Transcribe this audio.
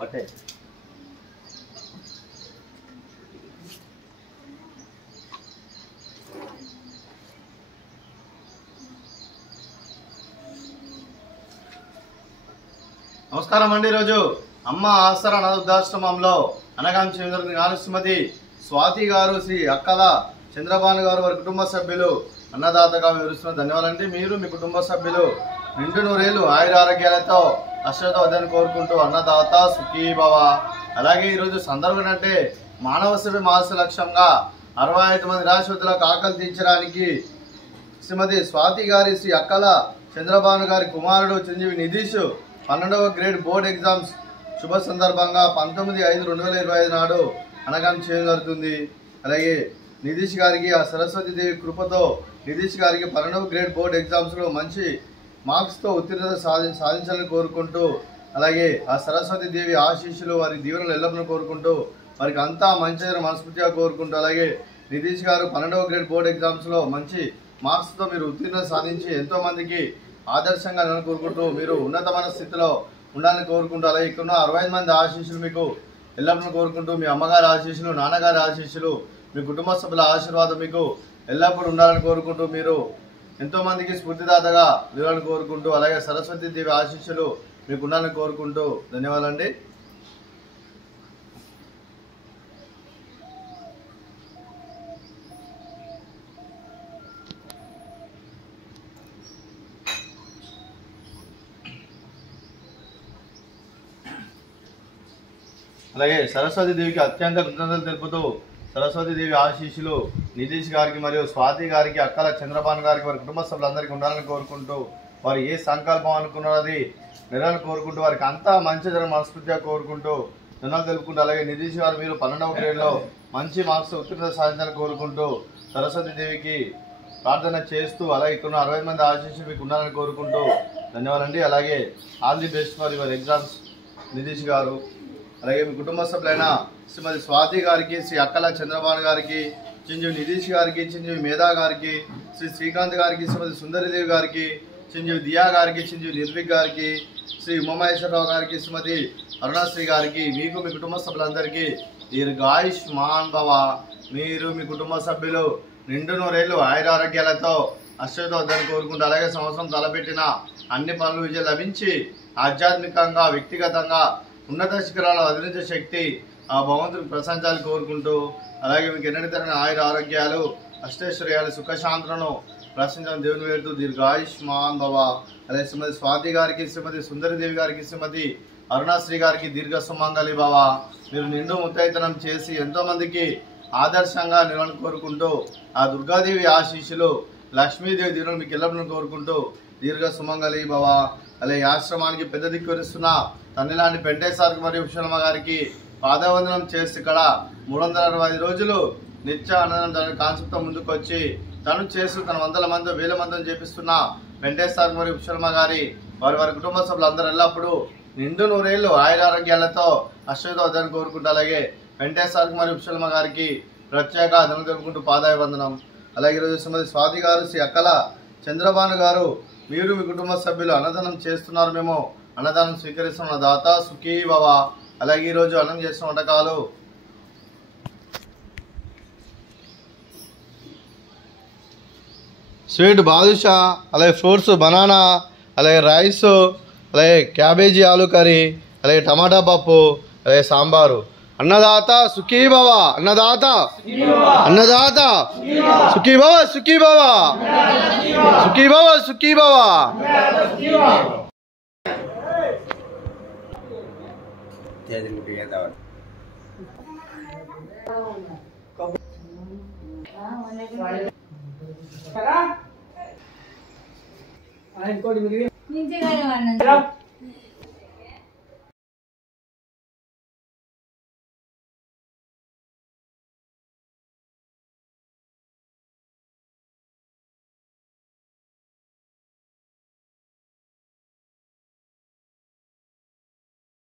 కట్టే నమస్కారం అండి. ఈరోజు అమ్మ ఆసరా అనాథ వృద్ధాశ్రమంలో అనగాం శ్రీమతి స్వాతి గారు, శ్రీ అక్కల చంద్రబాను గారు వారి కుటుంబ సభ్యులు అన్నదాతగా వివరిస్తున్న ధన్యవాదాలండి. మీరు మీ కుటుంబ సభ్యులు నిండు నూరేళ్లు ఆయుర ఆరోగ్యాలతో అశ్వతో వద్దని కోరుకుంటూ అన్నదాత సుఖీభవ. అలాగే ఈరోజు సందర్భం అంటే మానవ సేవ మాస లక్ష్యంగా 65 మంది నిరాశ్రితులకు ఆకలి తీర్చడానికి శ్రీమతి స్వాతి గారి, శ్రీ అక్కల చంద్రబాను గారి కుమారుడు చిరంజీవి నిధీష్ 12వ గ్రేడ్ బోర్డ్ ఎగ్జామ్స్ శుభ సందర్భంగా 19/5/2025 నాడు అనగాం చేయడం జరుగుతుంది. అలాగే నిధీష్ గారికి ఆ సరస్వతీదేవి కృపతో నిధీష్ గారికి 12వ గ్రేడ్ బోర్డ్ ఎగ్జామ్స్లో మంచి మార్క్స్తో ఉత్తీర్ణత సాధించాలని కోరుకుంటూ, అలాగే ఆ సరస్వతీదేవి ఆశీస్సులు వారి దీవెనలు ఎల్లప్పుడూ కోరుకుంటూ, వారికి అంతా మంచి మనస్ఫూర్తిగా కోరుకుంటూ, అలాగే నిధీష్ గారు 12వ గ్రేడ్ బోర్డ్ ఎగ్జామ్స్లో మంచి మార్క్స్తో మీరు ఉత్తీర్ణత సాధించి ఎంతోమందికి ఆదర్శంగా కోరుకుంటూ మీరు ఉన్నతమైన స్థితిలో ఉండాలని కోరుకుంటూ, అలాగే ఇక్కడ 65 మంది ఆశీస్సులు మీకు ఎల్లప్పుడూ కోరుకుంటూ, మీ అమ్మగారి ఆశీస్సులు, నాన్నగారి ఆశీస్సులు, మీ కుటుంబ సభ్యుల ఆశీర్వాదం మీకు ఎల్లప్పుడూ ఉండాలని కోరుకుంటూ, మీరు ఎంతోమందికి స్ఫూర్తిదాతగా నిలవాలని కోరుకుంటూ, అలాగే సరస్వతీదేవి ఆశీస్సులు మీకు ఉండాలని కోరుకుంటూ ధన్యవాదాలండి. అలాగే సరస్వతీదేవికి అత్యంత కృతజ్ఞతలు తెలుపుతూ సరస్వతీదేవి ఆశీస్సులు నిధీష్ గారికి మరియు స్వాతి గారికి, అక్కల చంద్రబాను గారికి, వారి కుటుంబ సభ్యులందరికీ ఉండాలని కోరుకుంటూ, వారు ఏ సంకల్పం అనుకున్నారో అది నెరవేరాలని కోరుకుంటూ, వారికి అంతా మంచి జరగని మనస్ఫూర్తిగా కోరుకుంటూ ధన్యవాదాలు తెలుపుకుంటూ, అలాగే నిధీష్ గారు మీరు 12వ గ్రేడ్లో మంచి మార్క్స్ ఉత్తీర్ణత సాధించాలని కోరుకుంటూ సరస్వతీదేవికి ప్రార్థన చేస్తూ, అలాగే ఇక్కడ 60 మంది ఆశీస్సులు మీకు ఉండాలని కోరుకుంటూ ధన్యవాదాలండి. అలాగే all the best for your exams Nidheesh గారు. అలాగే మీ కుటుంబ సభ్యులైన శ్రీమతి స్వాతి గారికి, శ్రీ అక్కల చంద్రబాను గారికి, చిరంజీవి నిధీష్ గారికి, చిరంజీవి మేధా గారికి, శ్రీ శ్రీకాంత్ గారికి, శ్రీమతి సుందరిదేవి గారికి, చిరంజీవి దియా గారికి, చిరంజీవి నిర్విక్ గారికి, శ్రీ ఉమామహేశ్వరరావు గారికి, శ్రీమతి అరుణాశ్రీ గారికి, మీకు మీ కుటుంబ సభ్యులందరికీ దీర్ఘాయుష్మాన్ భవ. మీరు మీ కుటుంబ సభ్యులు నిండు నూరేళ్లు ఆయురారోగ్యాలతో అశ్వతో వద్దని కోరుకుంటూ, అలాగే సంవత్సరం తలపెట్టిన అన్ని పనులు విజయం లభించి ఆధ్యాత్మికంగా, వ్యక్తిగతంగా ఉన్నత శిఖరాలు అధిరించే శక్తి ఆ భగవంతుడికి ప్రశంసాలు కోరుకుంటూ, అలాగే మీకు ఎన్నటి తరగని ఆయుర ఆరోగ్యాలు, అష్టైశ్వర్యాలు, సుఖశాంతులను ప్రశంసలను దేవుని వేడుతూ దీర్ఘాయుష్మాన్ భవ. అలాగే శ్రీమతి స్వాతి గారికి, శ్రీమతి సుందరిదేవి గారికి, శ్రీమతి అరుణాశ్రీ గారికి దీర్ఘ సుమంగళి భవ. మీరు నిండు ముత్తైతనం చేసి ఎంతోమందికి ఆదర్శంగా నిలవాలని కోరుకుంటూ, ఆ దుర్గాదేవి ఆశీస్సులు, లక్ష్మీదేవి దీవులను మీకు ఎల్లప్పుడూ కోరుకుంటూ దీర్ఘ సుమంగళి భవ. అలాగే ఆశ్రమానికి పెద్ద దిక్కు వరిస్తున్న తన్నిలాంటి పెంటేశ్వరికి మరియు విశ్వమ్మ గారికి పాదవందనం చేసి ఇక్కడ 365 రోజులు నిత్య అన్నదానం కాన్సెప్ట్తో ముందుకు వచ్చి తను చేస్తూ తన 100 మంది 1000 మందిని చేపిస్తున్న వెంకటేశ్వర మరియు విశ్వమ్మ గారి వారి కుటుంబ సభ్యులందరూ ఎల్లప్పుడూ నిండు నూరేళ్లు ఆయురారోగ్యాలతో అశ్వతో వద్దని కోరుకుంటూ, అలాగే వెంకటేశ్వర మరియు విశ్వమ్మ గారికి ప్రత్యేక ధనం తెలుపుకుంటూ పాదాభివందనం. అలాగే ఈరోజు శ్రీమతి స్వాతి గారు, శ్రీ అక్కల చంద్రబాను గారు, మీరు మీ కుటుంబ సభ్యులు అన్నదానం చేస్తున్నారు, మేము అన్నదానం స్వీకరిస్తున్న దాత సుఖీభవ. అలాగే ఈరోజు అన్నం చేస్తున్న వంటకాలు స్వీట్ బాదుషా, అలాగే ఫ్రూట్స్ బనానా, అలాగే రైస్, అలాగే క్యాబేజీ ఆలు కర్రీ, అలాగే టమాటా పప్పు, అలాగే సాంబారు. అన్నదాత సుఖీభవ, అన్నదాత అన్నదాత సుఖీభవ, సుఖీభవ, సుఖీభవ, సుఖీభవ. ఇంకోటి